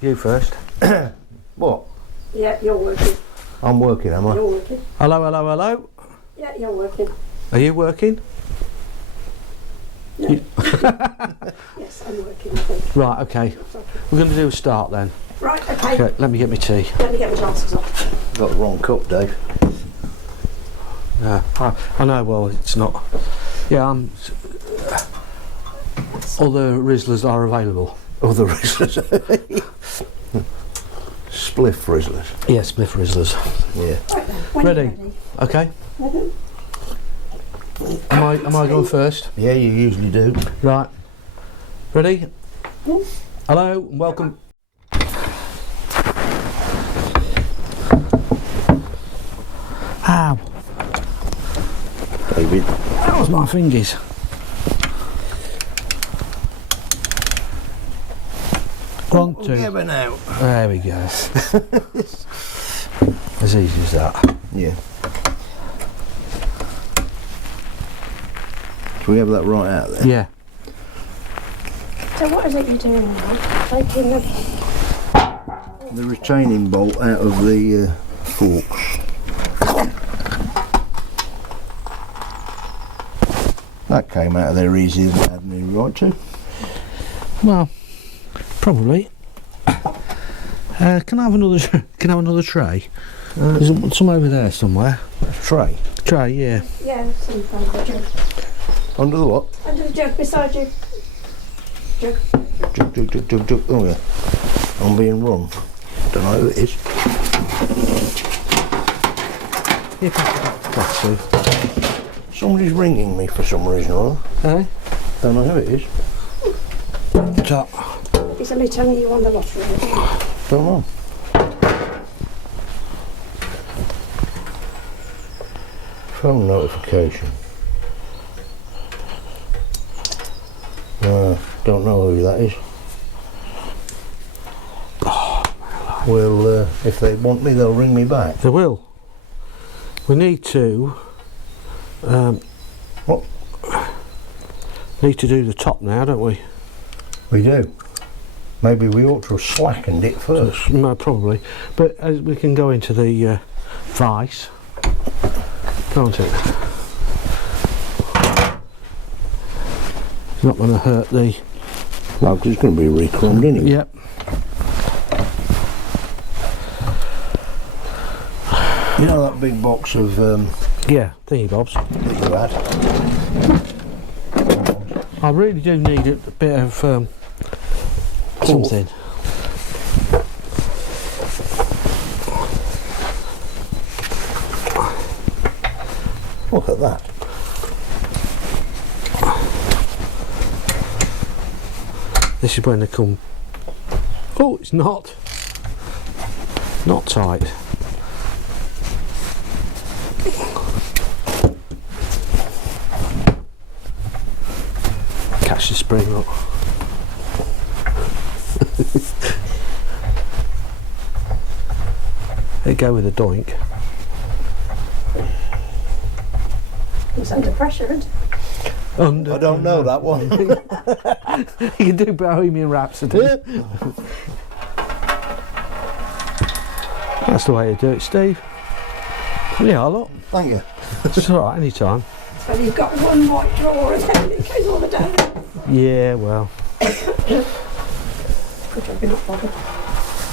You first. What? Yeah, you're working. I'm working, am I? You're working. Hello, hello, hello. Yeah, you're working. Are you working? No. Yes, I'm working, I think. Right, okay. We're going to do a start then. Right, okay. Okay, let me get my tea. Let me get my glasses off. Got the wrong cup, Dave. Yeah, I know, well, it's not. Yeah, other Rizzlers are available. Other Rizzlers. Spliff Rizzlers. Yeah, Spliff Rizzlers. Yeah. Right then, when Ready? you're ready. Okay. Am I going first? Yeah, you usually do. Right. Ready? Hello, and welcome. Ow. David. That was my fingers. One, two. Never know. There we go. As easy as that. Yeah. Shall we have that right out there? Yeah. So what is it you're doing now? Taking The retaining bolt out of the forks. That came out of there easier than I had any right to. Well, probably. Can I have another? Can I have another tray? There's some over there somewhere. Tray. Tray, yeah. yeah, some kind of jug. Under the what? Under the jug beside you. Jug. Jug. Oh yeah. I'm being wrong. Don't know who it is. Yeah, got to. Somebody's ringing me for some reason or other. Hey? Don't know who it is. What's up? Is somebody telling you on the lottery? Don't know. Phone notification. Don't know who that is. Well, if they want me, they'll ring me back. They will. We need to. What? Need to do the top now, don't we? We do. Maybe we ought to have slackened it first. No, probably. But as we can go into the vise, can't it? It's not going to hurt the. No, because it's going to be re-crumbed, isn't it? Yep. You know that big box of Yeah, thingy bobs. that you had? I really do need a bit of something. Look at that. This is when they come. Oh, it's not tight. Catch the spring up. They go with a doink. It's under pressure, isn't it? Under. I don't know that one. You can do Bohemian Rhapsody. That's the way to do it, Steve. Yeah, look. Thank you. It's alright, anytime. So you've got one white drawer and then it goes all the down. Yeah, well. Good job, you're not bothered.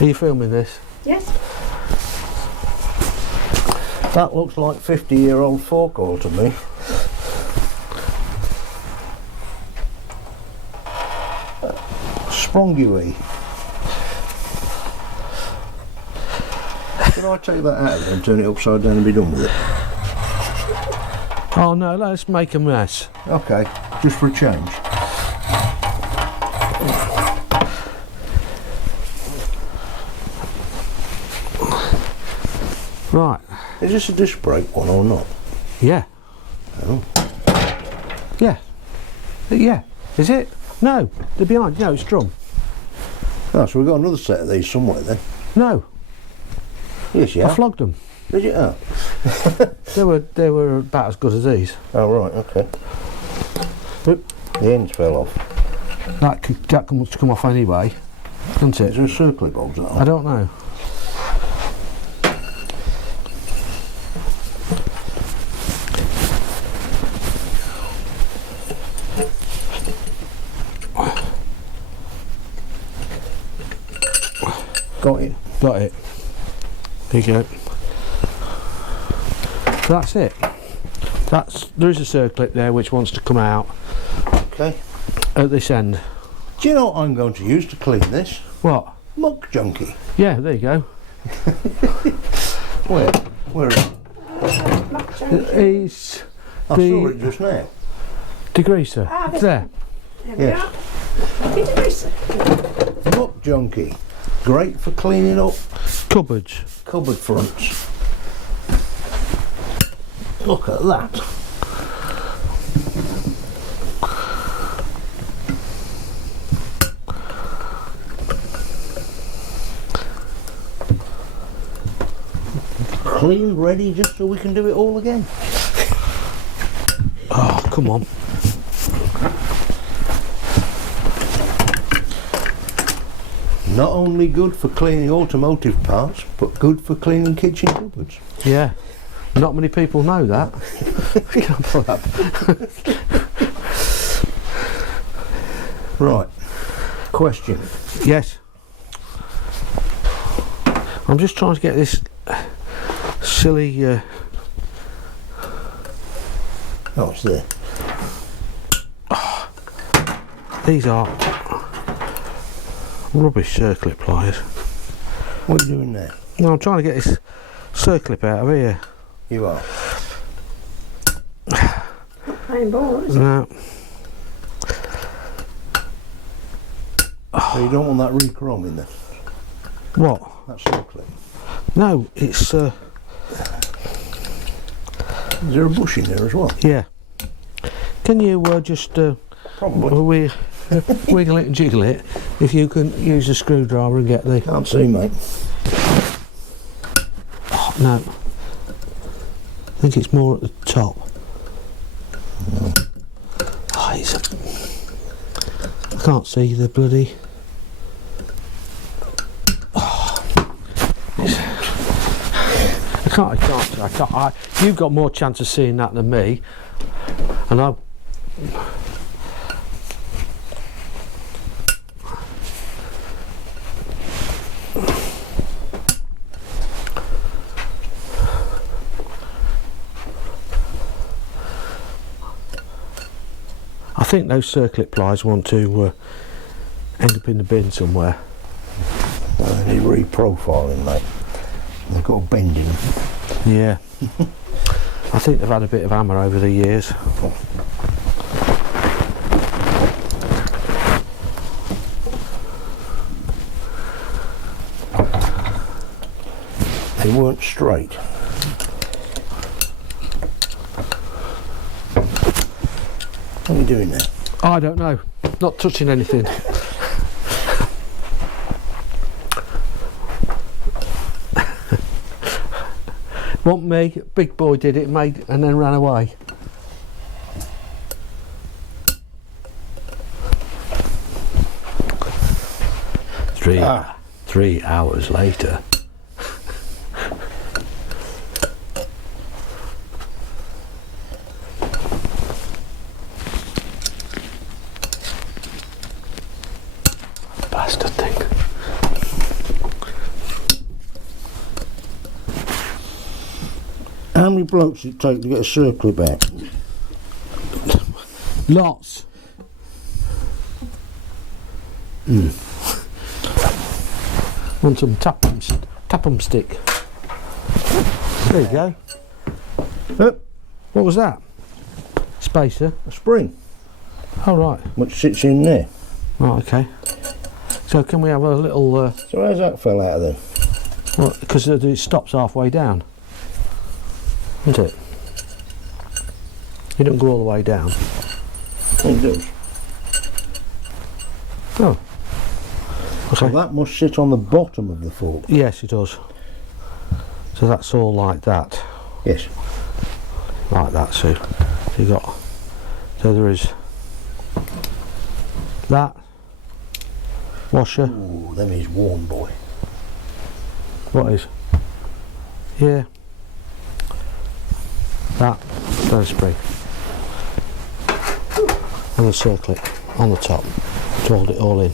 Are you filming this? Yes. That looks like 50-year-old fork oil to me. Sprongy. Should I take that out and turn it upside down and be done with it? Oh no, let's make a mess. Okay, just for a change. Right. Is this a disc brake one or not? Yeah. Oh. Yeah. Yeah. Is it? No. They're behind. No, it's drum. Oh, so we've got another set of these somewhere then? No. Yes, yeah. I flogged them. Did you? Oh. They were about as good as these. Oh, right, okay. But the ends fell off. that must come off anyway. Isn't it? Is there a circlip holds that I on? don't know. Got it. Got it. There you go. So that's it. There is a circlip there which wants to come out Okay. at this end. Do you know what I'm going to use to clean this? What? Muck junkie. Yeah, there you go. Where? Where is it? It's I saw it just now. degreaser. Ah, It's there. There we Yes. are. Bit of grease. Muck junkie. Great for cleaning up Cupboards. cupboard fronts. Look at that. Clean, ready, just so we can do it all again. Oh, come on. Not only good for cleaning automotive parts, but good for cleaning kitchen cupboards. Yeah. Not many people know that. Right. Question. Yes. I'm just trying to get this silly. Oh, it's there. These are rubbish circlip pliers. What are you doing there? No, I'm trying to get this circlip out of here. You are. Playing ball, isn't it? No. So you don't want that re-chrome in there. What? That's circlip. No, it's Is there a bush in there as well? yeah. Can you just Probably. wiggle it and jiggle it? If you can use a screwdriver and get the. Can't see, mate. Oh, no. I think it's more at the top. Oh, it's I can't see the bloody. I can't. You've got more chance of seeing that than me, and I. I think those circlip pliers want to end up in the bin somewhere. They need re-profiling, mate. They've got a bend in them. Yeah. I think they've had a bit of hammer over the years. They weren't straight. What are you doing there? I don't know. Not touching anything. Want me? Big boy did it, mate, and then ran away. Three hours later. Bastard thing. How many blokes did it take to get a circlip out? Lots. Want some tap stick. There you go. What was that? Spacer. A spring, Oh right. which sits in there. Right, okay. So can we have a little, So how's that fell out of there? because it stops halfway down, isn't it? It don't go all the way down. It does. Oh. So Okay. that must sit on the bottom of the fork. Yes, it does. So that's all like that. Yes. Like that, so you got, so there is that, washer. Ooh, them is warm, boy. What is? Yeah. That, don't spring. And the circlip on the top to hold it all in.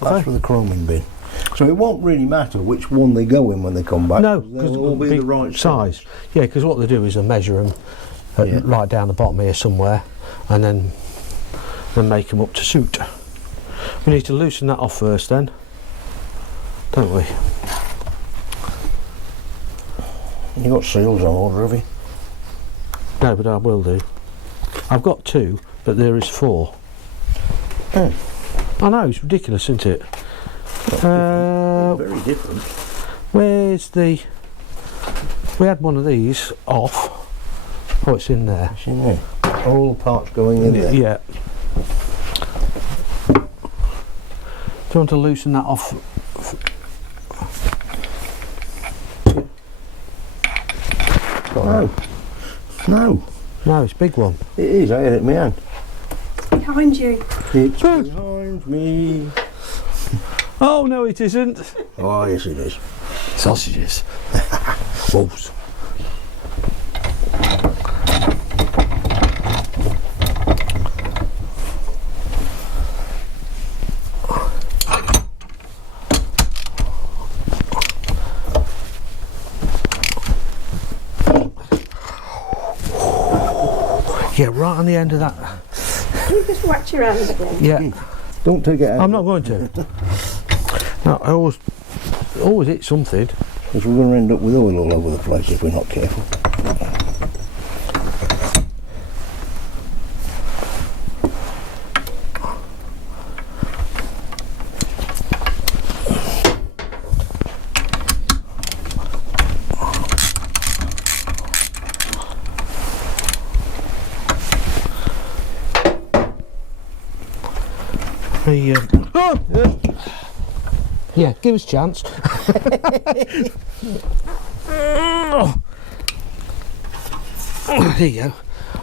That's for the chroming bin. So it won't really matter which one they go in when they come back. No, they'll all be the right size. Yeah, because what they do is they measure them right down the bottom here somewhere, and then make them up to suit. We need to loosen that off first, then, don't we? You got seals on order, have you? No, but I will do. I've got 2, but there is 4. Oh. I know, it's ridiculous, isn't it? Very different. Where's the... We had one of these off. Oh, it's in there. It's in there. All the parts going in there. Yeah. Do you want to loosen that off? No. No. No, it's a big one. It is, I had it in my hand. Behind you. It's behind me. Oh, no, it isn't. Oh, yes it is. Sausages. Wolves. Yeah, right on the end of that. Can you just wax your hands again? Yeah. Don't take it out. I'm not going to. No, I always hit something. Because we're going to end up with oil all over the place if we're not careful. Yeah, give us a chance. There you go.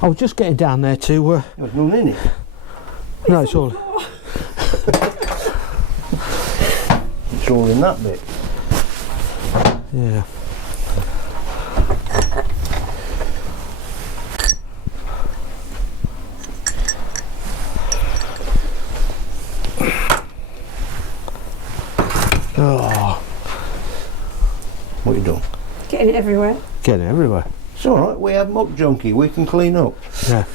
I was just getting down there to... There's none in it. No, it's all... It's all in that bit. Yeah. Oh, What are you doing? Getting it everywhere. getting everywhere. It's alright, we have muck junkie, we can clean up. Yeah.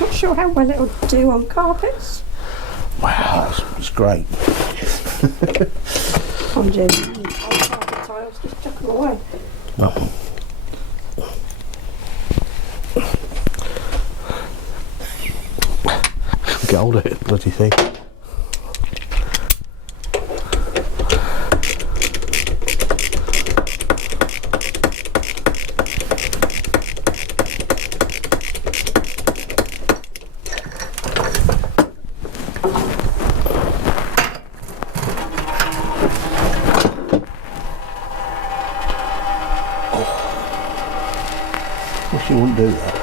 Not sure how well it'll do on carpets. Wow, it's great. On Jim. On carpet tiles, just chuck them away. Get hold of it, bloody thing. Wish you wouldn't do that.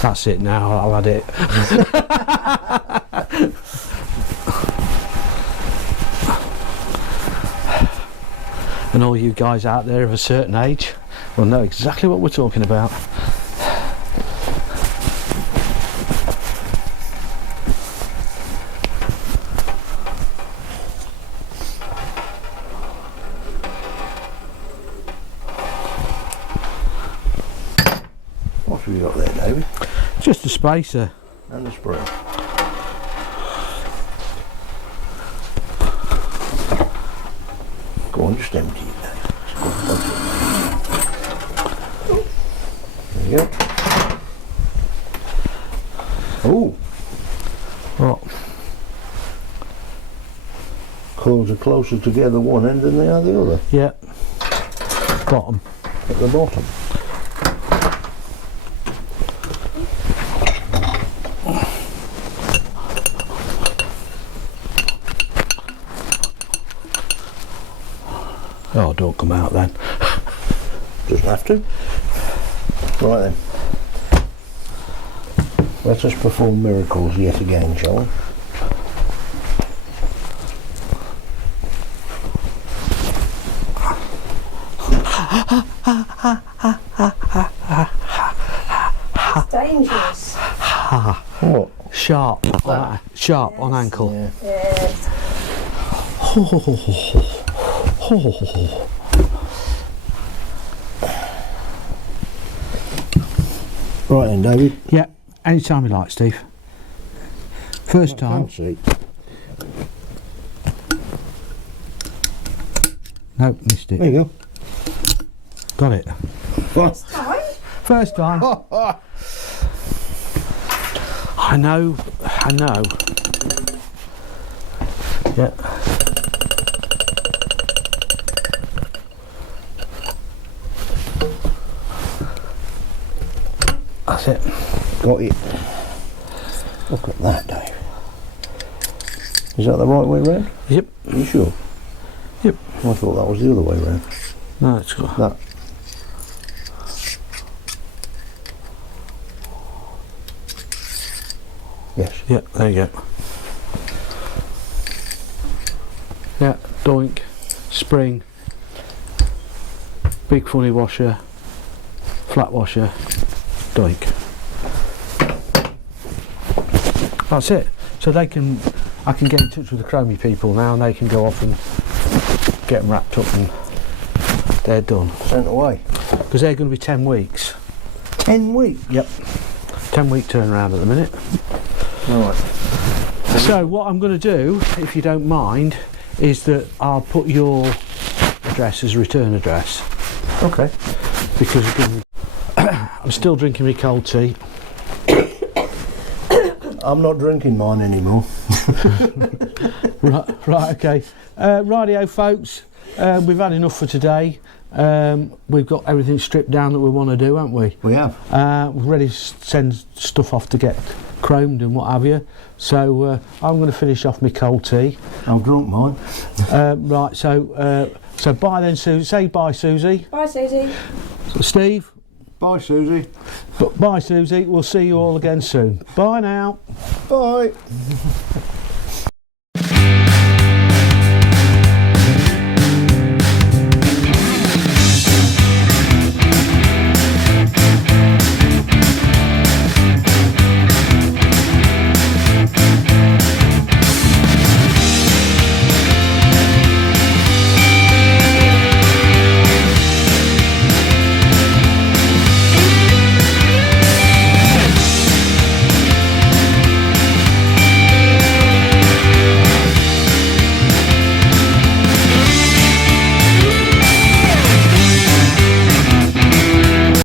That's it now, I'll add it. And all you guys out there of a certain age will know exactly what we're talking about. What have we got there, David? Just a spacer. And a spring. Go on, just empty it there. There you go. Oh, What? coils are closer together one end than they are the other. Yeah. Bottom. At the bottom. Oh, don't come out then. Doesn't have to. Right then. Let us perform miracles yet again, shall we? It's dangerous. What? Sharp. Sharp on ankle. Yeah. Yes. Right then, David. Yeah, anytime you like, Steve. First time. See. No, missed There it. you Got it. go. Time. First time. I know. Yeah. That's it. Got it. Look at that, Dave. Is that the right way round? Yep. Are you sure? Yep. I thought that was the other way round. No, it's good. That. Yes. Yeah, there you go. Yeah, doink, spring, big funny washer, flat washer, doink. That's it. So I can get in touch with the Chromie people now, and they can go off and get them wrapped up, and they're done. Sent away. Because they're going to be 10 weeks. 10 weeks. Yep. 10-week turnaround at the minute. Right. So what I'm going to do, if you don't mind, is that I'll put your address as return address, Okay. because I'm still drinking my cold tea. I'm not drinking mine anymore. Right, okay. Rightio, folks. We've had enough for today. We've got everything stripped down that we want to do, haven't we? We have. We're ready to send stuff off to get chromed and what have you. So I'm going to finish off my cold tea. I've drunk mine. Right, so bye then, Susie. Say bye, Susie. Bye, Susie. Steve. Bye, Susie. Bye, Susie. We'll see you all again soon. Bye now. Bye.